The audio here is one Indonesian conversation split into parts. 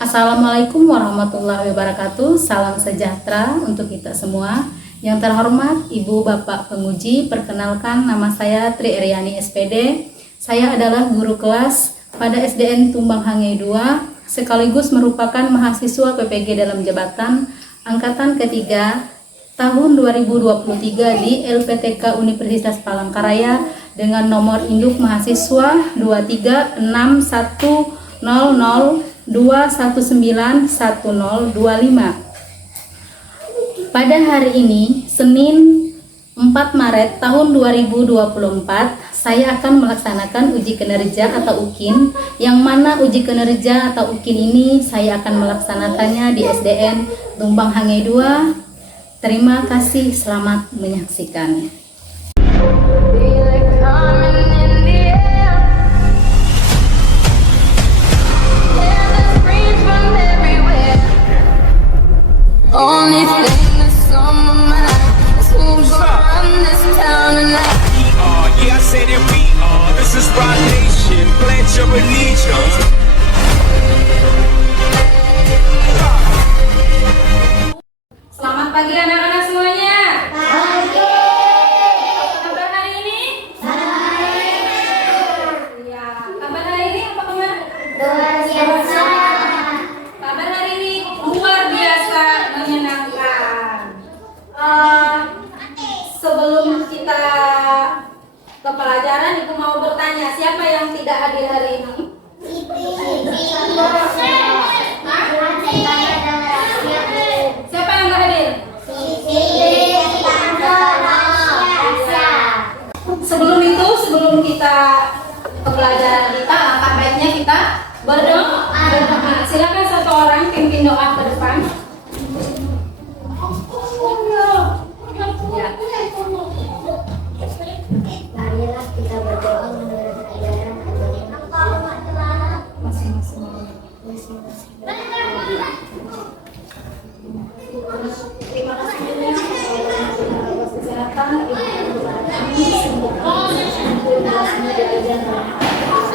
Assalamualaikum warahmatullahi wabarakatuh. Salam sejahtera untuk kita semua. Yang terhormat Ibu Bapak Penguji, perkenalkan nama saya Tri Eryani SPD. Saya adalah guru kelas pada SDN Tumbang Hangai 2, sekaligus merupakan mahasiswa PPG dalam jabatan angkatan ketiga tahun 2023 di LPTK Universitas Palangkaraya dengan nomor induk mahasiswa 2360021911025. Pada hari ini, Senin 4 Maret tahun 2024, saya akan melaksanakan uji kinerja atau UKIN, yang mana uji kinerja atau UKIN ini saya akan melaksanakannya di SDN Tumbang Hangai 2. Terima kasih, selamat menyaksikan. Only thing that's on my mind is who's gonna run this town tonight. Yeah, I said that we are. This is Rock Nation. Pledge your allegiance. Selamat pagi anak-anak semuanya. Pagi. Kabar hari ini? Ya, kabar hari ini apa kabar? Luar biasa. Kabar hari ini luar biasa menyenangkan. Sebelum kita ke pelajaran, Ibu mau bertanya, siapa yang tidak hadir hari ini? Siapa yang nggak hadir? Sebelum kita ke pelajaran kita, langkah baiknya kita berdoa. Silakan satu orang pimpin doa ke depan. Ya. Marilah kita berdoa menurut ajaran agama masing-masing. Terima kasih atas kesehatan Ibu kami, semoga semua diajar atas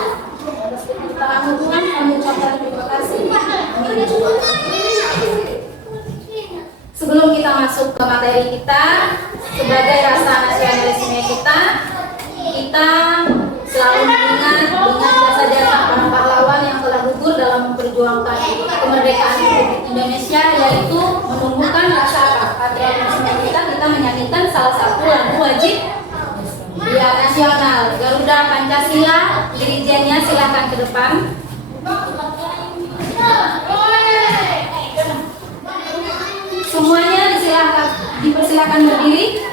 kecintaan Tuhan, kami ucapkan terima kasih. Amin. Sebelum kita masuk ke materi kita, sebagai rasa nasionalisme kita selalu mengingat dengan jasa-jasa para pahlawan yang telah gugur dalam memperjuangkan kemerdekaan Republik Indonesia, yaitu menumbuhkan rasa patriotisme kita menyanyikan salah satu lagu wajib ya nasional, Garuda Pancasila. Dirijennya silakan ke depan. Semuanya dipersilakan berdiri.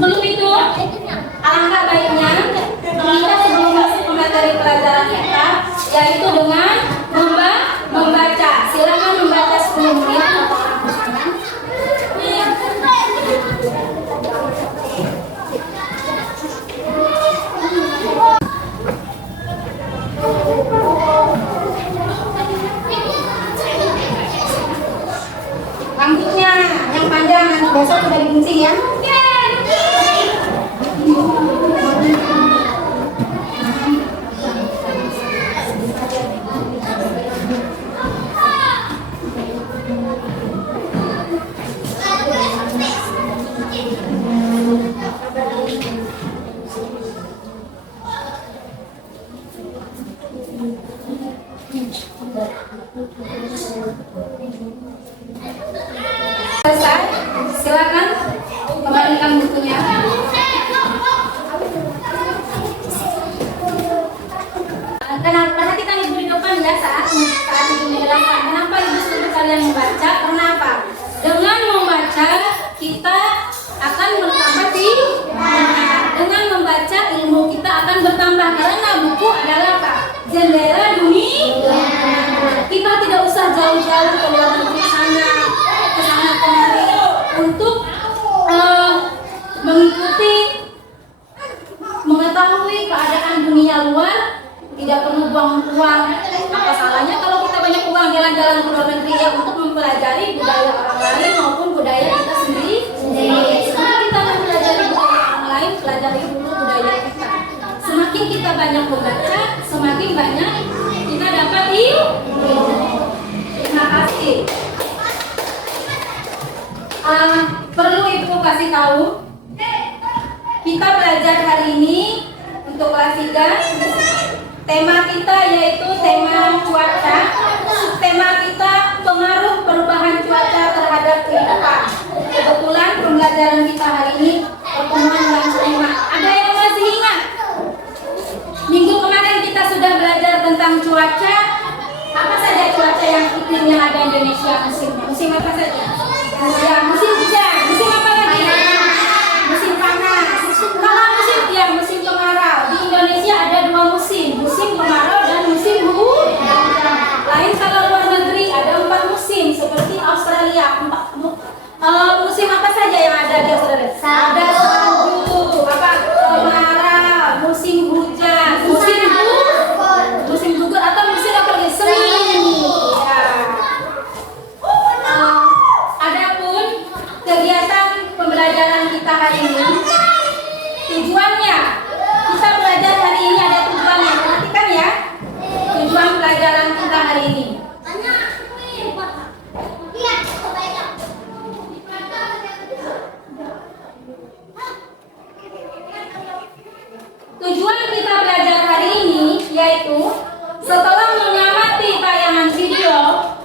Sebelum itu, alangkah baiknya kita sebelum masuk ke materi pelajaran kita, yaitu dengan membaca. Silakan membaca 10 menit. Rambutnya yang panjang, besok sudah digunting ya. Selesai. Silakan kembalikan bukunya. Kenapa perhatikan ibu di depan ya saat ibu menjelaskan kenapa ibu suruh kalian membaca? Kenapa? Dengan membaca kita akan bertambah dengan membaca ilmu kita akan bertambah karena buku adalah apa? Jendela dunia. Kita tidak usah jauh-jauh ke luar negeri ke sana kemari untuk mengetahui keadaan dunia luar. Tidak perlu buang uang. Apa salahnya kalau kita banyak uang jalan-jalan ke luar negeri ya untuk mempelajari budaya orang lain maupun budaya kita sendiri. Setelah kita mempelajari budaya orang lain, pelajari dulu budaya kita. Semakin kita banyak membaca, semakin banyak kita dapat ilmu. Terima kasih. Perlu ibu kasih tahu, kita belajar hari ini untuk kelas 3. Tema kita yaitu tema cuaca. Tema kita pengaruh perubahan cuaca terhadap kehidupan. Kebetulan pembelajaran kita hari ini pertemuan yang kelima. Ada yang masih ingat? Minggu kemarin kita sudah belajar tentang cuaca. Apa saja cuaca yang iklim yang ada di Indonesia musimnya? Musim apa saja? Ya, musim hujan. Musim apa lagi? Musim panas. Kalau musim kemarau. Di Indonesia ada 2 musim, musim kemarau dan musim hujan. Lain kalau luar negeri ada 4 musim seperti Australia. Musim apa saja yang ada di Australia? Ada salju, kemarau, musim hujan, musim gugur atau musim apa lagi? Semi. Ya. Adapun kegiatan pembelajaran kita hari ini, tujuannya kita belajar hari ini ada tujuannya. Perhatikan ya, tujuan pelajaran kita hari ini. Tujuan kita belajar hari ini yaitu setelah mengamati tayangan video,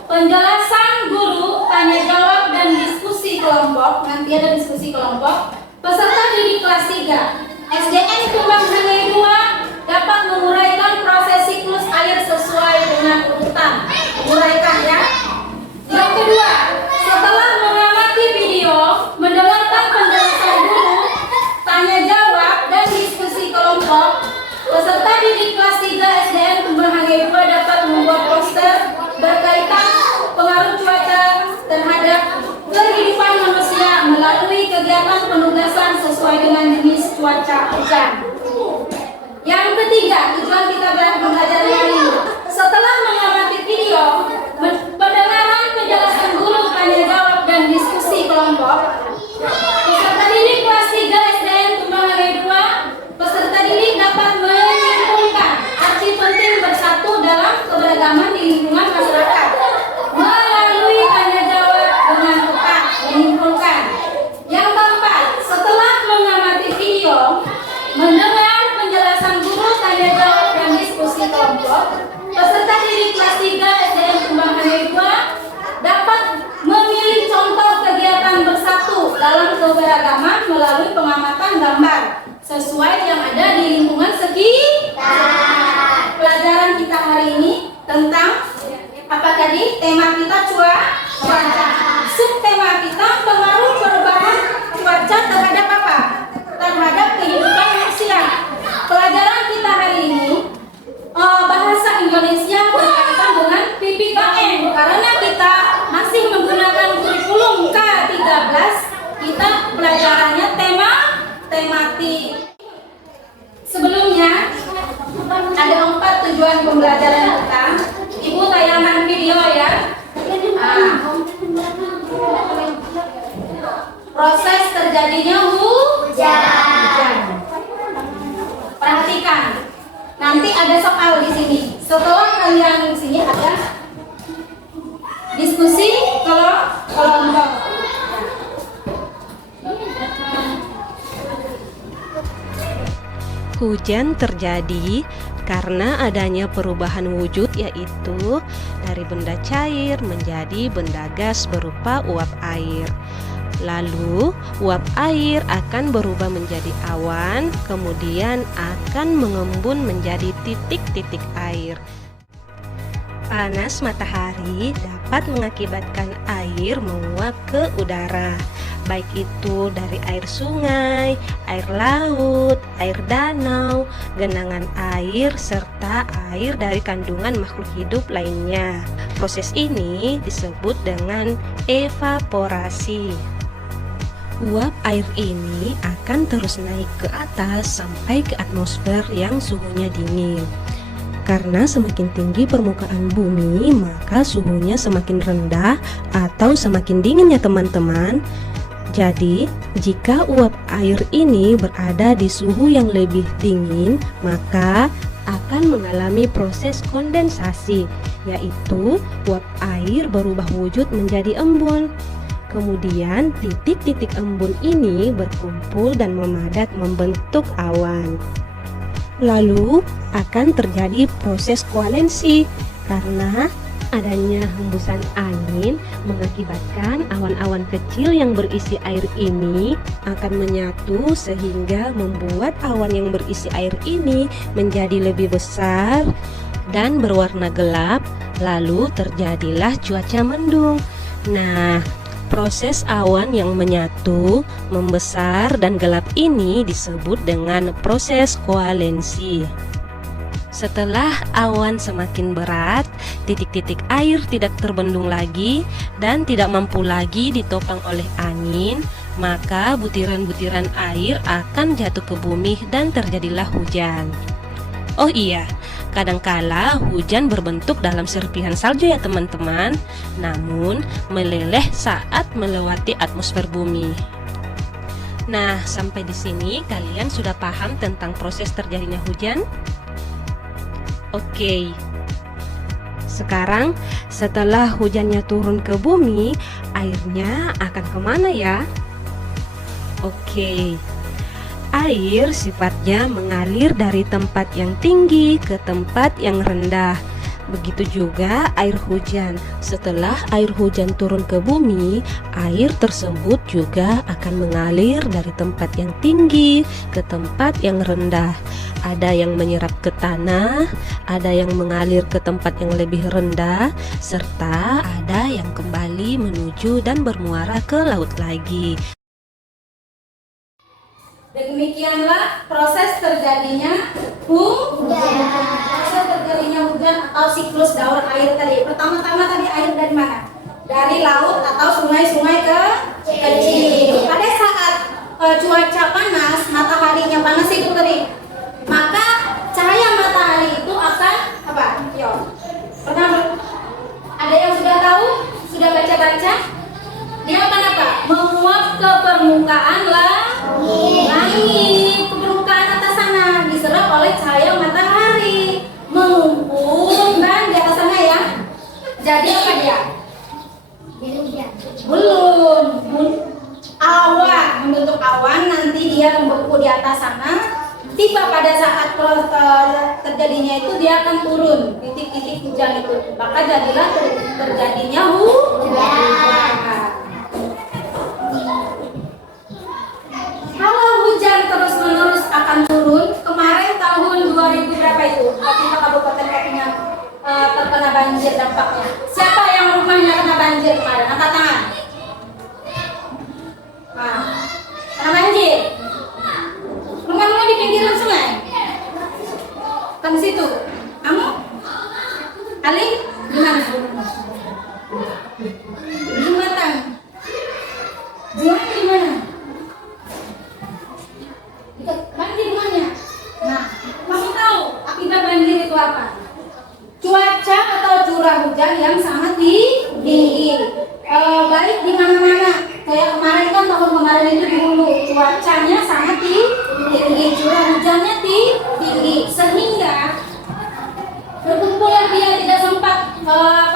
penjelasan guru, tanya jawab dan diskusi kelompok, nanti ada diskusi kelompok, peserta didik kelas 3 SDN Tumbang Hangai 2 dapat menguraikan proses siklus air sesuai dengan urutan. Uraikan ya. Yang kedua, setelah mengamati video, mendengarkan penjelasan guru, tanya jawab dan diskusi kelompok, peserta didik kelas 3 SDN Tumbang Hangai 2 dapat membuat poster berkaitan pengaruh cuaca terhadap kehidupan manusia melalui kegiatan penugasan sesuai dengan jenis cuaca hujan. Yang ketiga, tujuan kita belajar hari ini. Setelah mengamati video, pendengaran penjelasan guru, tanya jawab dan diskusi kelompok, peserta didik kelas 3 SDN Tumbang Hangai 2, peserta didik dapat menyimpulkan arti penting bersatu dalam keberagaman di lingkungan masyarakat melalui tanya jawab dengan tepat menyimpulkan. Yang keempat, setelah mengamati video, mendengar penjelasan guru, tanya jawab dan diskusi kelompok, peserta didik kelas 3 SDN Tumbang Hangai 2 dapat memilih contoh kegiatan bersatu dalam keberagaman melalui pengamatan gambar sesuai yang ada di lingkungan sekitar. Pelajaran kita hari ini tentang apa tadi? Tema kita cuaca. Subtema kita pengaruh perubahan cuaca terhadap apa? Terhadap kehidupan manusia. Pelajaran kita hari ini bahasa Indonesia berkaitan dengan PPKN. Karena kita masih menggunakan kurikulum K13, kita pelajarannya tematik. Sebelumnya ada 4 tujuan pembelajaran kita. Ibu tayangan video ya. Proses terjadinya hujan. Perhatikan. Nanti ada soal di sini. Setelah kalian di sini ada diskusi kelompok. Hujan terjadi karena adanya perubahan wujud, yaitu dari benda cair menjadi benda gas berupa uap air. Lalu uap air akan berubah menjadi awan, kemudian akan mengembun menjadi titik-titik air. Panas matahari dapat mengakibatkan air menguap ke udara, baik itu dari air sungai, air laut, air danau, genangan air, serta air dari kandungan makhluk hidup lainnya. Proses ini disebut dengan evaporasi. Uap air ini akan terus naik ke atas sampai ke atmosfer yang suhunya dingin. Karena semakin tinggi permukaan bumi, maka suhunya semakin rendah atau semakin dingin ya teman-teman. Jadi, jika uap air ini berada di suhu yang lebih dingin, maka akan mengalami proses kondensasi, yaitu uap air berubah wujud menjadi embun. Kemudian, titik-titik embun ini berkumpul dan memadat membentuk awan. Lalu akan terjadi proses koalensi karena adanya hembusan angin mengakibatkan awan-awan kecil yang berisi air ini akan menyatu sehingga membuat awan yang berisi air ini menjadi lebih besar dan berwarna gelap, lalu terjadilah cuaca mendung. Nah, proses awan yang menyatu, membesar, dan gelap ini disebut dengan proses koalensi. Setelah awan semakin berat, titik-titik air tidak terbendung lagi dan tidak mampu lagi ditopang oleh angin, maka butiran-butiran air akan jatuh ke bumi dan terjadilah hujan. Oh iya, kadangkala hujan berbentuk dalam serpihan salju ya teman-teman, namun meleleh saat melewati atmosfer bumi. Nah, sampai di sini kalian sudah paham tentang proses terjadinya hujan? Oke. Sekarang setelah hujannya turun ke bumi, airnya akan kemana ya? Oke. Air sifatnya mengalir dari tempat yang tinggi ke tempat yang rendah. Begitu juga air hujan. Setelah air hujan turun ke bumi, air tersebut juga akan mengalir dari tempat yang tinggi ke tempat yang rendah. Ada yang menyerap ke tanah, ada yang mengalir ke tempat yang lebih rendah, serta ada yang kembali menuju dan bermuara ke laut lagi. Demikianlah proses terjadinya hujan. Proses terjadinya hujan atau siklus daur air tadi. Pertama-tama tadi air dari mana? Dari laut atau sungai-sungai kecil. Pada saat cuaca panas, mataharinya panas itu tadi, maka cahaya matahari itu akan apa? Yo, pernah ada yang sudah tahu? Sudah baca-baca? Dia akan apa? Menguap ke permukaan langit, ke permukaan atas sana, diserap oleh cahaya matahari, mengumpul dan di atas sana ya. Jadi apa dia? Belum. Awan, membentuk awan, nanti dia membeku di atas sana. Tiba pada saat terjadinya itu dia akan turun titik-titik hujan itu, maka jadilah terjadinya hujan. Kalau hujan terus-menerus akan turun, kemarin tahun 2000 berapa itu? Ketika Kabupaten Kepingan terkena banjir dampaknya. Siapa yang rumahnya kena banjir kemarin? Angkat tangan. Nah, kena banjir. Rumahmu di pinggiran sungai? Kan di situ. Kamu? Ali? Di mana? Jumatan. Jumatan di mana? Banjir rumahnya. Nah, kamu tahu akibat banjir itu apa? Cuaca atau curah hujan yang sangat tinggi. Baik di mana-mana. Kayak kemarin kan, tahun kemarin itu di Hulu, cuacanya sangat tinggi, curah hujannya tinggi, sehingga perkumpulan dia tidak sempat keluar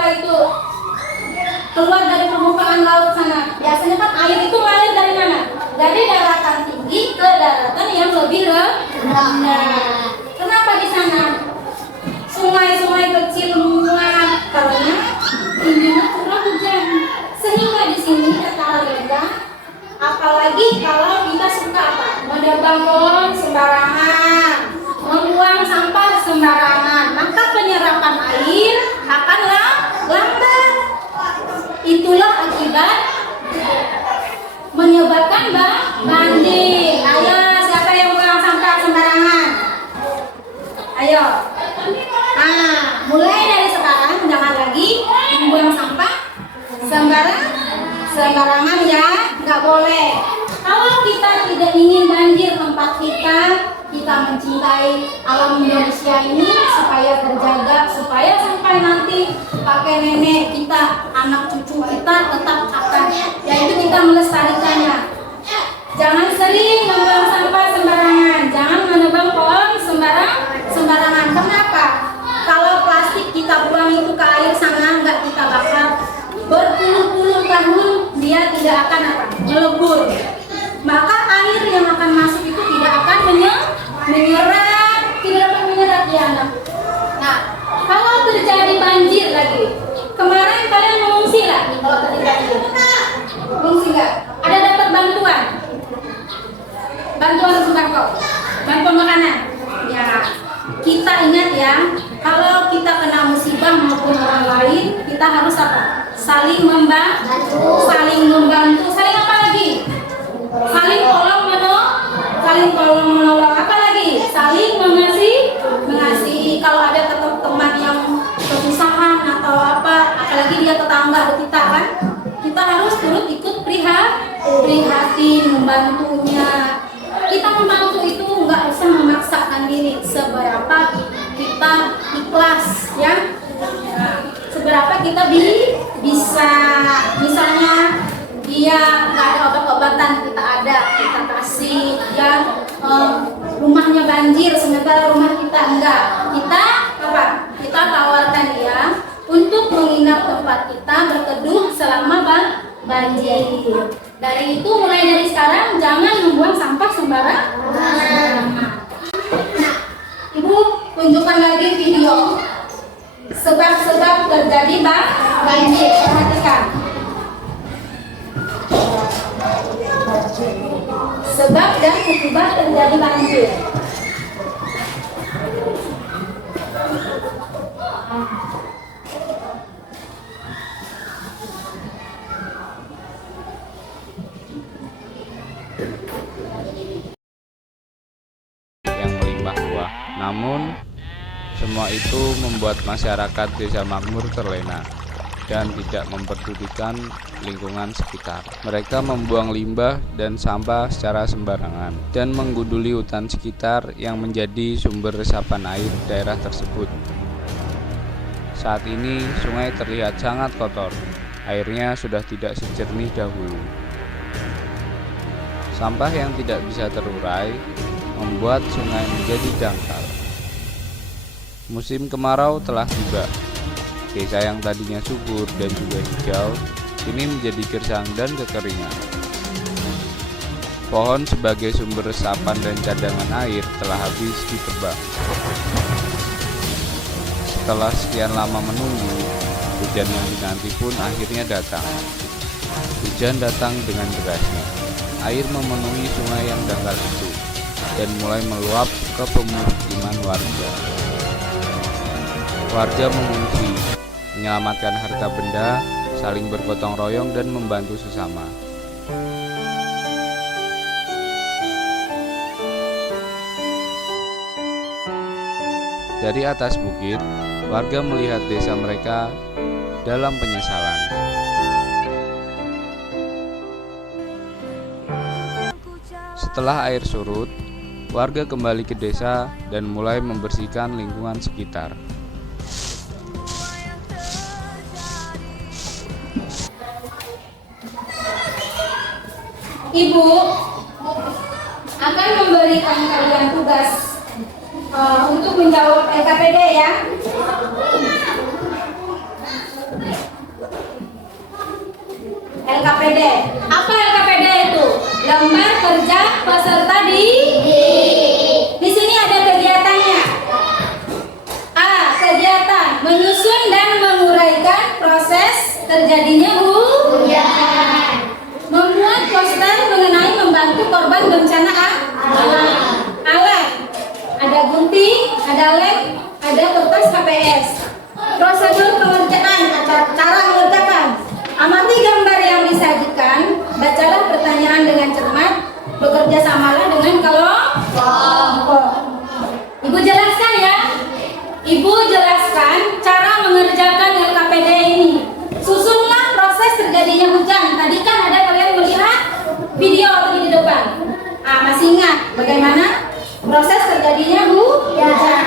dari permukaan laut sana. Biasanya kan air itu mengalir dari mana? Dari daratan tinggi ke daratan yang lebih rendah. Kenapa di sana sungai-sungai kecil meluap karena tingginya curah hujan. Sehingga di sini dataran rendah. Apalagi kalau kita suka apa? Menebang pohon sembarangan, membuang sampah sembarangan, maka penyerapan air akan lambat. Itulah akibat menyebabkan banjir. Ayo, siapa yang buang sampah sembarangan? Ayo. Nah, mulai dari sekarang jangan lagi membuang sampah sembarangan ya, nggak boleh. Kalau kita tidak ingin banjir tempat kita mencintai alam Indonesia ini supaya terjaga, supaya sampai nanti pakai nenek kita, anak cucu kita tetap akan, yaitu kita melestarikannya. Jangan sering membuang sampah sembarangan, jangan menebang pohon sembarangan. Kenapa? Kalau plastik kita buang itu ke air sana, nggak kita bakar, berpuluh-puluh tahun dia tidak akan melebur. Maka air yang akan masuk itu tidak akan menyerap, tidak akan menyerap ya anak. Nah, kalau terjadi banjir lagi, kemarin kalian mengungsi lah kalau terjadi banjir. Mengungsi nggak? Ada dapat bantuan? Bantuan sembako, bantuan makanan. Ya, kita ingat ya, kalau kita kena musibah maupun orang lain, kita harus apa? Saling membantu, saling apa lagi? Saling tolong menolong, apa lagi? Saling mengasihi. Kalau ada teman yang kesusahan atau apa, apalagi dia tetangga kita kan, kita harus turut ikut prihatin, membantunya. Kita membantu itu nggak usah memaksakan diri, seberapa kita ikhlas ya. Seberapa kita bisa, misalnya dia nggak ada obat-obatan, kita kasih ya. Rumahnya banjir sementara rumah kita enggak, kita tawarkan dia untuk menginap tempat kita, berteduh selama banjir. Dari itu, mulai dari sekarang jangan membuang sampah sembarangan. Nah, Ibu tunjukkan lagi video sebab-sebab terjadi banjir. Perhatikan. Sebab dan akibat terjadi banjir. Yang melimpah ruah. Namun semua itu membuat masyarakat Desa Makmur terlena dan tidak memperdulikan lingkungan sekitar. Mereka membuang limbah dan sampah secara sembarangan dan menggunduli hutan sekitar yang menjadi sumber resapan air daerah tersebut. Saat ini sungai terlihat sangat kotor. Airnya sudah tidak sejernih dahulu. Sampah yang tidak bisa terurai membuat sungai menjadi dangkal. Musim kemarau telah tiba. Desa yang tadinya subur dan juga hijau kini menjadi gersang dan kekeringan. Pohon sebagai sumber resapan dan cadangan air telah habis ditebang. Setelah sekian lama menunggu, hujan yang dinanti pun akhirnya datang. Hujan datang dengan derasnya. Air memenuhi sungai yang dangkal itu dan mulai meluap ke pemukiman warga. Warga mengungsi, menyelamatkan harta benda, saling bergotong royong dan membantu sesama. Dari atas bukit, warga melihat desa mereka dalam penyesalan. Setelah air surut, warga kembali ke desa dan mulai membersihkan lingkungan sekitar. Ibu akan memberikan kalian tugas untuk menjawab LKPD ya. LKPD. Apa LKPD itu? Lembar kerja peserta di sini ada kegiatannya. Kegiatan terjadinya hujan. Membuat poster mengenai membantu korban bencana alam. Ada gunting, ada lem, ada kertas HPS. Prosedur pengerjaan atau cara mengerjakan. Amati gambar yang disajikan, bacalah pertanyaan dengan cermat, bekerja samalah dengan kelompok. Ibu jelaskan ya. Ibu jelaskan cara mengerjakan LKPD ini. Susunlah proses terjadinya hujan. Tadi kan ada kalian melihat video tadi di depan. Masih ingat bagaimana proses terjadinya hujan?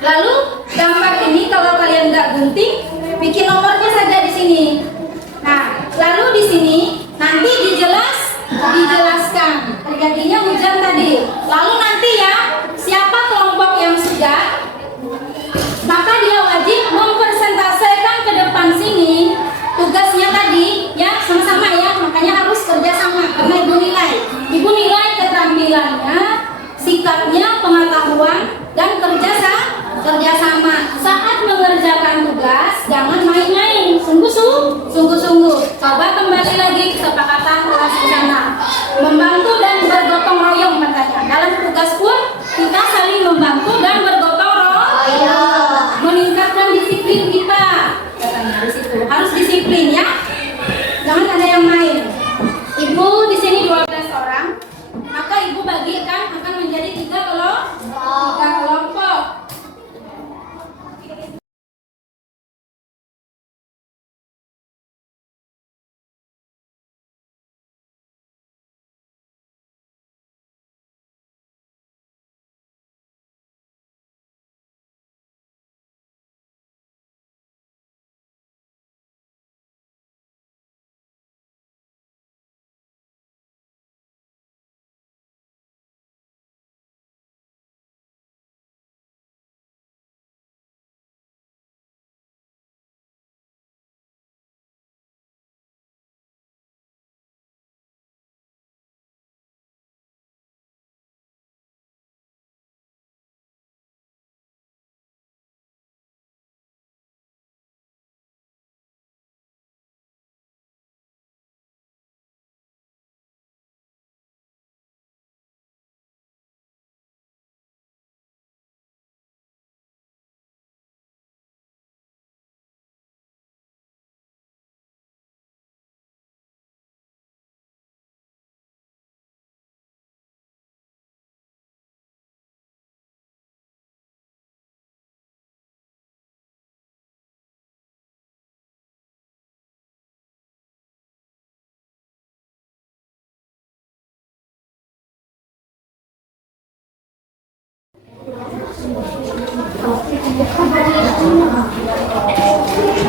Lalu gambar ini kalau kalian nggak gunting, bikin nomornya saja di sini. Nah, lalu di sini nanti dijelaskan terjadinya hujan tadi. Lalu nanti ya, siapa kelompok yang sudah, maka dia wajib mempresentasekan ke depan sini tugasnya tadi ya, sama-sama ya, makanya harus kerjasama karena ibu nilai keterampilannya, sikapnya, pengetahuan dan kerjasama saat mengerjakan tugas. Jangan main-main, sungguh-sungguh. Coba kembali lagi kesepakatan kelas di sana, membantu dan bergotong royong katanya. Dalam tugas pun kita saling membantu dan bergotong royong, meningkatkan disiplin kita katanya. Di situ harus disiplin ya, jangan ada yang main. Ibu di sini 12 orang, maka ibu bagikan akan menjadi 3 kelompok.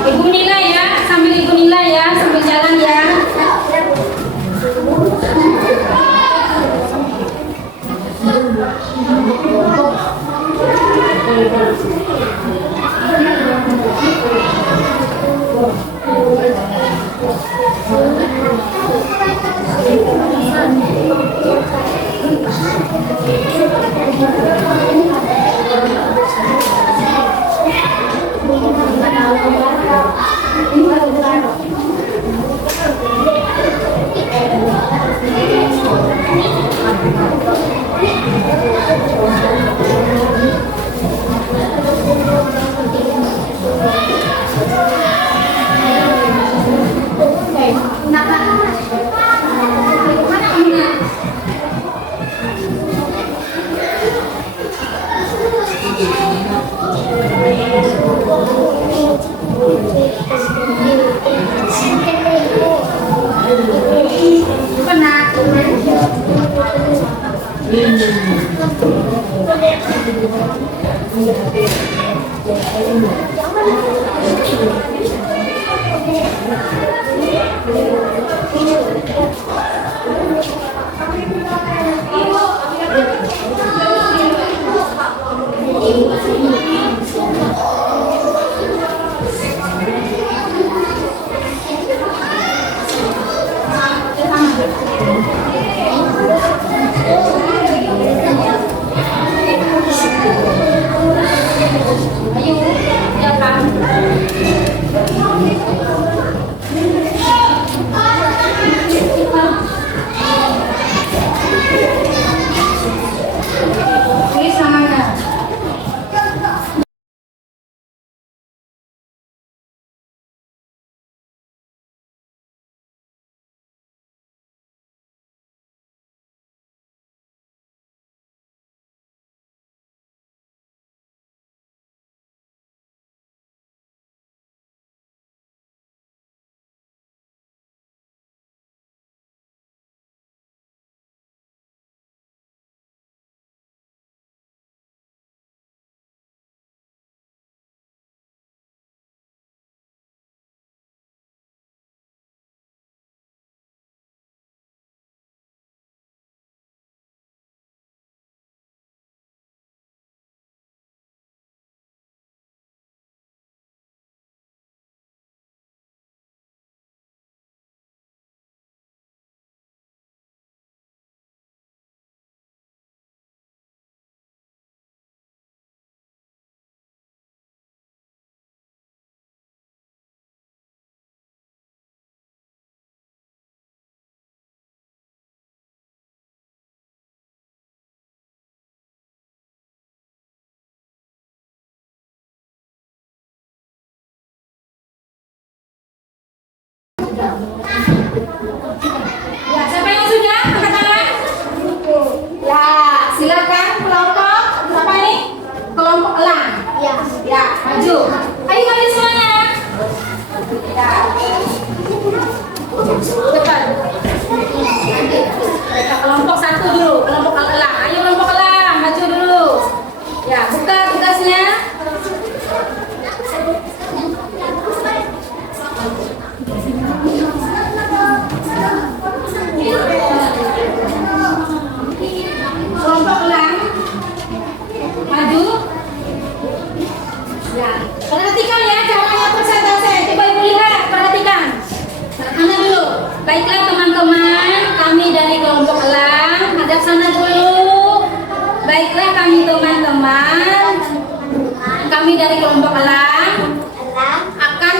Ibu nilai ya, sambil ibu nilai ya, sambil jalan ya. Ayo, ya kan? Ya, siapa yang sudah? Angkat tangan. Ya, silakan kelompok apa ini? Kelompok elang. Ya. Ya, maju. Ayo maju semuanya. Ya. Cepat. Mereka kelompok satu dulu, kelompok elang. Ayo kelompok elang, maju dulu. Ya, buka tugasnya. Kelompok elang, maju. Ya, perhatikan ya caranya persentase. Coba ibu lihat, perhatikan. Sana dulu. Baiklah teman-teman, kami dari kelompok elang hadap sana dulu. Baiklah kami teman-teman, kami dari kelompok elang akan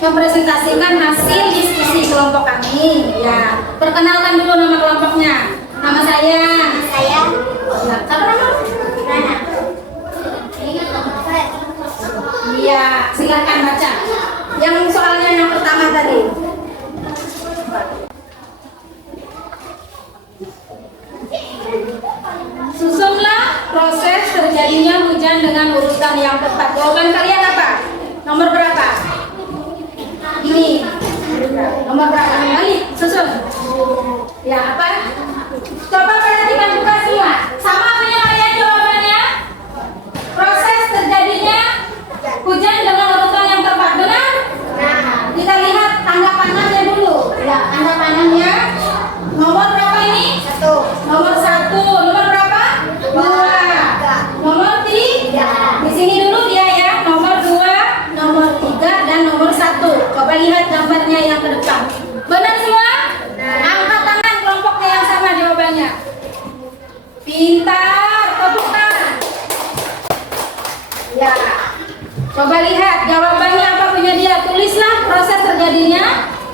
mempresentasikan hasil diskusi kelompok kami. Ya, perkenalkan dulu nama kelompoknya. Nama saya. Saya Ya, siapa nama? Nana. Iya, silakan baca. Yang soalnya yang pertama tadi. Susunlah proses terjadinya hujan dengan urutan yang tepat. Jawaban kalian apa? Nomor berapa? Ini. Nomor berapa? Balik, susun. Ya, apa? Coba perhatikan juga semua. Sama punya kalian jawabannya? Proses terjadinya hujan dengan urutan yang tepat. Benar? Nah, Kita lihat tanda panahnya dulu. Ya, tanda panahnya. Nomor berapa ini? 1. Nomor 1. Nomor berapa? 2. Nomor 3. Di sini dulu dia ya. Nomor 2, nomor 3, dan nomor 1. Coba lihat gambarnya yang ke depan. Benar semua? Angkat tangan kelompoknya yang sama jawabannya. Pintar, tepuk tangan. Ya. Coba lihat jawabannya apa punya dia. Tulislah proses terjadinya.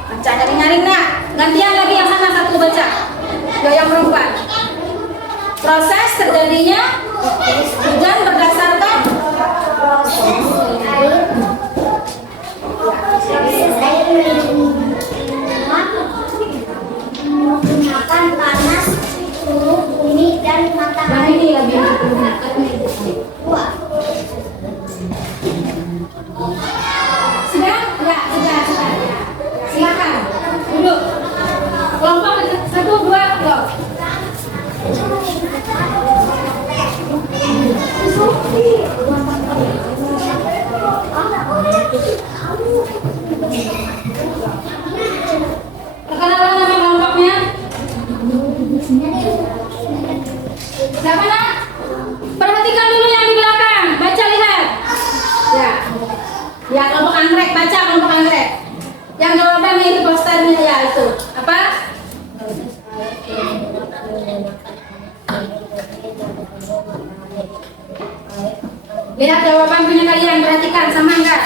Baca dari nyaringnya. Gantian lagi yang sana satu baca. Ya, yang perempuan. Proses terjadinya hujan berdasarkan Proses air menggunakan panas, suhu bumi dan yang matahari. ini lagi. Dua. Sudah? Ya, sudah. Ya. Silakan. Duduk. Kelompok 1, 2, go. Perkenalan nama kelompoknya. Siapa nak? Perhatikan dulu yang di belakang. Baca lihat. Ya. Ya, kelompok anggrek. Baca kelompok anggrek. Yang jawabannya itu posternya ya itu. Apa? Lihat jawaban punya kalian, perhatikan sama enggak?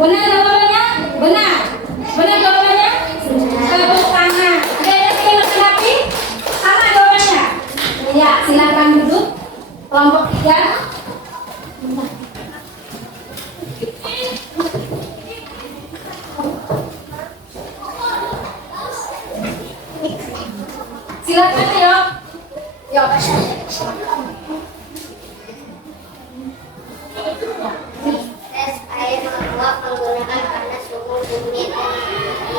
Benar jawabannya? Benar. Benar jawabannya? Tepuk tangan. Ada yang ingin menanggapi? Sama jawabannya? Ya, silakan duduk. Kelompok 3. Silakan yuk. Yuk. Tes air menguap menggunakan panas, suhu bumi dan matahari.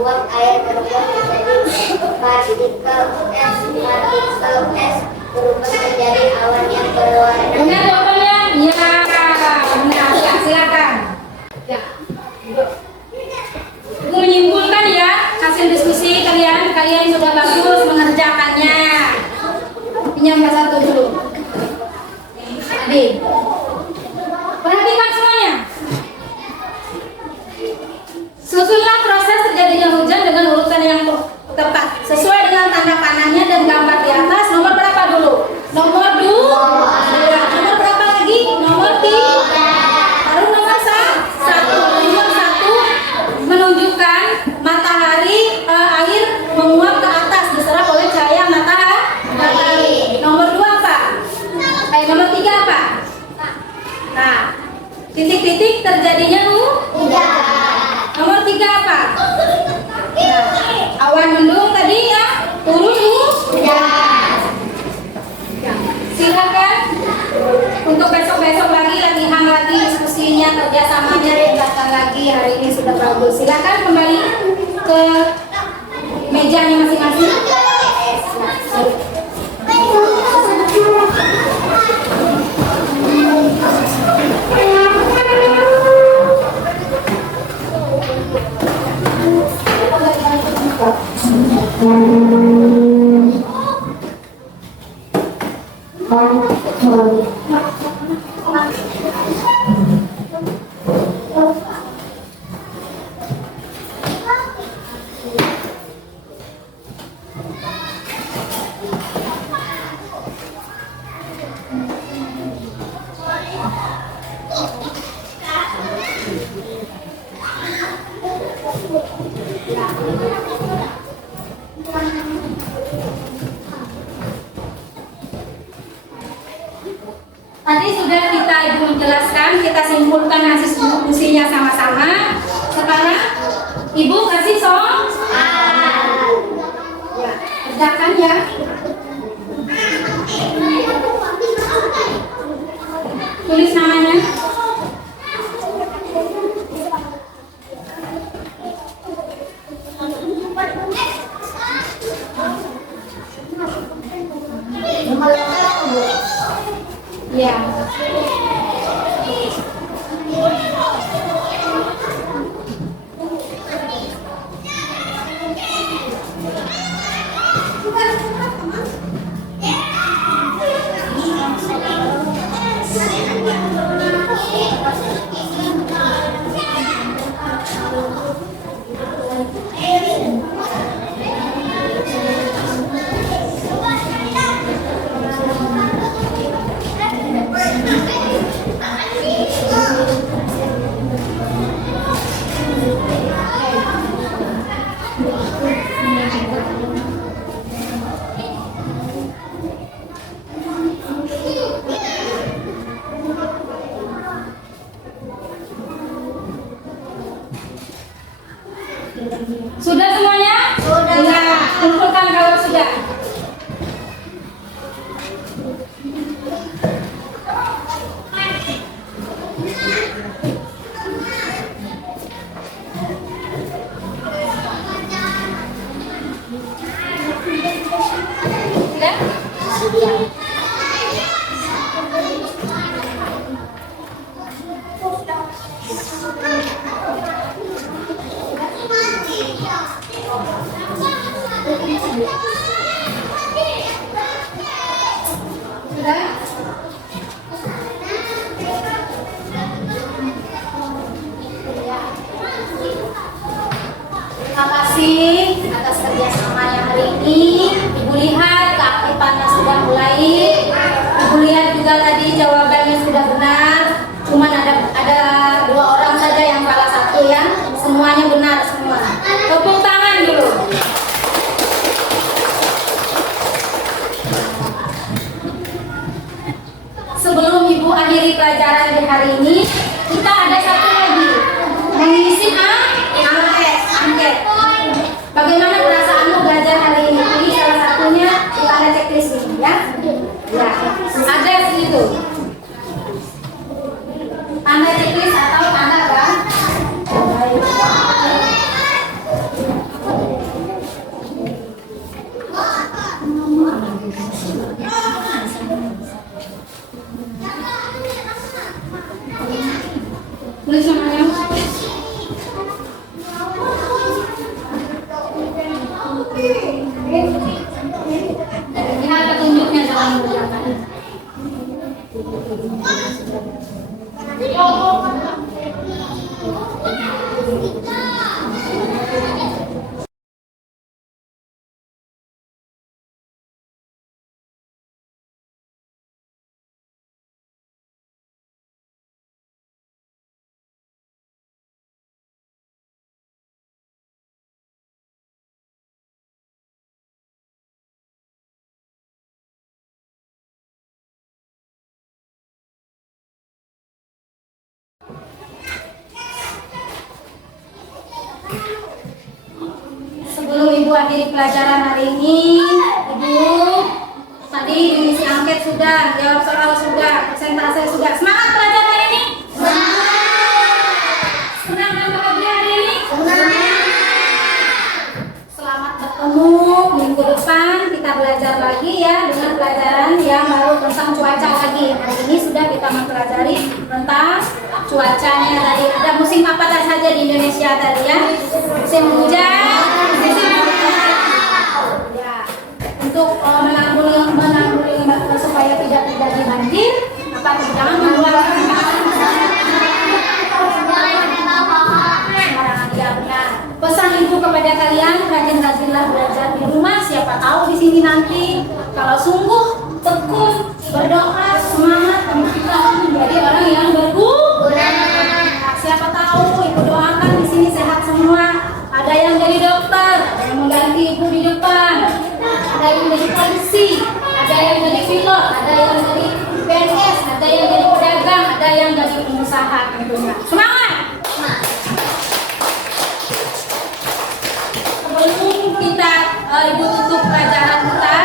Uap air berubah menjadi partikel es. Partikel es berubah menjadi awan yang berwarna. Benar jawabannya? Ya, benar. Ya, silakan. Ya. Aku menyimpulkan ya hasil diskusi kalian sudah bagus mengerjakannya. Pinjam ke satu dulu. Adik. Perhatikan semuanya. Susunlah proses terjadinya hujan dengan urutan yang tepat sesuai dengan tanda panahnya dan gambar di atas. Nomor berapa dulu? Nomor 2. Ya, nomor berapa lagi? Nomor 3. Baru nomor 1. Nomor 1 menunjukkan matahari, air titik terjadinya hujan. Nomor 3 apa? Nah, awan mendung tadi ya, turun hujan. Silakan untuk besok-besok lagi latihan lagi diskusinya, kerjasamanya tingkatkan lagi. Hari ini sudah bagus. Silakan kembali ke mejanya masing-masing. Tadi sudah kita Ibu menjelaskan, kita simpulkan hasil diskusinya sama-sama. Sekarang Ibu kasih soal. Ya, kerjakan ya. Tulis namanya. Ya. Sudah semuanya? Sudah. Ya, kumpulkan kalau sudah. Sudah? Sudah? Terima kasih atas kerjasamanya hari ini. Ibu lihat keaktifannya sudah mulai. Ibu lihat juga tadi jawabannya sudah benar. Cuman ada 2 orang saja yang salah satu ya. Semuanya benar semua. Tepuk tangan dulu. Sebelum Ibu akhiri pelajaran di hari ini, kita ada satu lagi mengisi angket. Bagaimana perasaanmu belajar hari ini? Ini salah satunya di ada checklist ini ya. Ya, ada situ. Tanda checklist atau tanda apa? Tulis namanya. Lihat petunjuknya dalam berjalan. Ibu akhiri pelajaran hari ini. Ibu tadi mengisi angket sudah, jawab soal sudah, persentase sudah. Semangat belajar hari ini? Senang dan bahagia hari ini? Selamat bertemu minggu depan, kita belajar lagi ya dengan pelajaran yang baru tentang cuaca lagi. Hari ini sudah kita mempelajari tentang cuacanya tadi. Ada musim apa saja di Indonesia tadi ya? Musim hujan, musim ya. Untuk menanggulangi supaya tidak terjadi banjir, apa jangan mengeluarkan sembarangan. Ya benar. Pesan ibu kepada kalian, rajin-rajinlah belajar di rumah. Siapa tahu di sini nanti kalau sungguh tekun berdoa semangat, kita menjadi orang yang berguna. Siapa tahu ibu doakan di sini sehat semua. Ada yang jadi dokter, ada yang mengganti ibu di depan, ada yang jadi polisi, ada yang jadi pilot, ada yang jadi PNS, ada yang jadi pedagang, ada yang jadi pengusaha tentunya. Semangat! Sebelum kita ibu tutup pelajaran kita,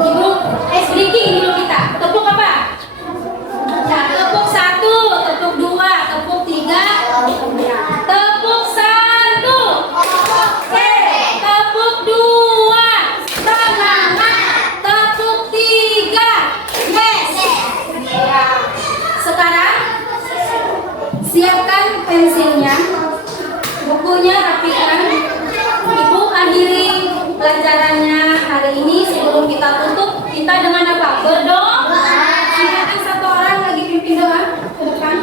ibu ice breaking dulu kita. Tepuk apa? Ya, tepuk 1, tepuk 2, tepuk 3, tepuk 1. Oke, tepuk 2. Semangat. Tepuk 3. Yes. Ya. Sekarang siapkan pensilnya, bukunya rapikan. Ibu akhiri pelajarannya hari ini. Sebelum kita tutup, kita dengan apa? Berdoa. Silakan satu orang lagi pimpin doa ke depan.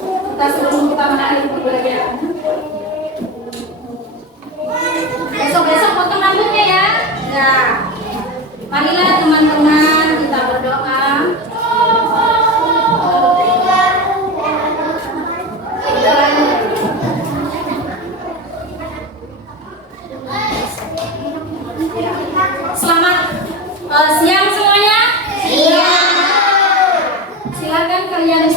Kita sebelum kita mengakhiri pelajaran. Besok-besok potong rambutnya ya. Ya. Marilah teman-teman kita berdoa. Selamat siang semuanya. Silakan kalian